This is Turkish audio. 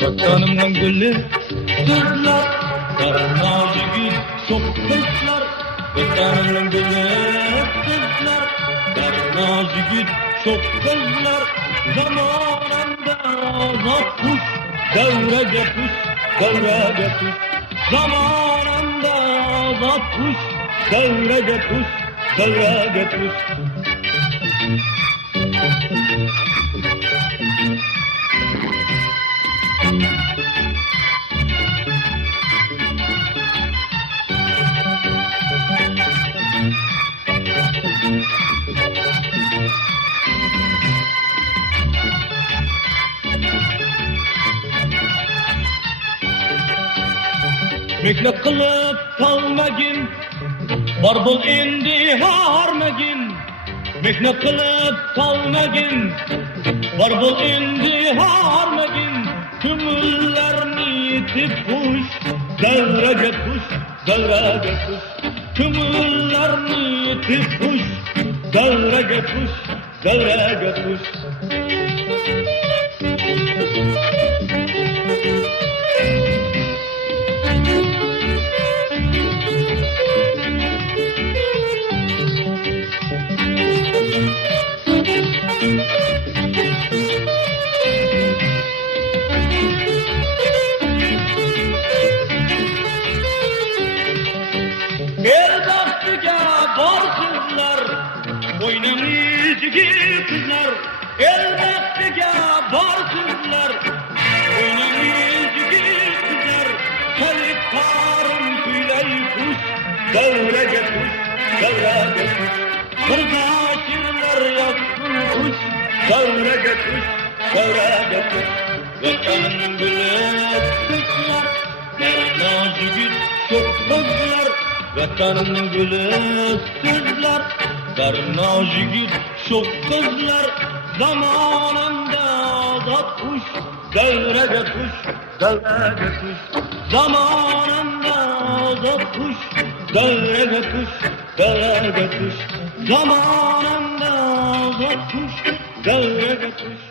Vatanımın gülü kızlar, karnacı gül çok kızlar. Vatanımın gülü kızlar, karnacı gül çok kızlar. Zamanında azat kuş, devrede kuş, devrede kuş. Zamanında azat kuş, devrede kuş, devrede kuş. Mekle kılıp kalmagin, barbul indi harmagin. Mekle kılıp kalmagin, barbul indi harmagin. Tümüllerini yitip kuş, devrede kuş, devrede kuş. Tümüllerini yitip kuş, devrede kuş, devrede kuş. Elbastıca var kızlar, oynamış gir kızlar. Elbastıca var kızlar, oynamış gir kızlar. Çelik karın tüyley kuş, devrede kuş, devrede kuş. Kırdaşırlar yaksın kuş, devrede kuş, devrede kuş. Vatanın gülü kızlar, nazı gül çok kızlar. Vatanın gülü kızlar, karnacı gül çok kızlar. Zamanında azat kuş, devrede kuş, devrede kuş. Zamanında azat kuş, devrede kuş, devrede kuş. Zamanında azat kuş, devrede kuş.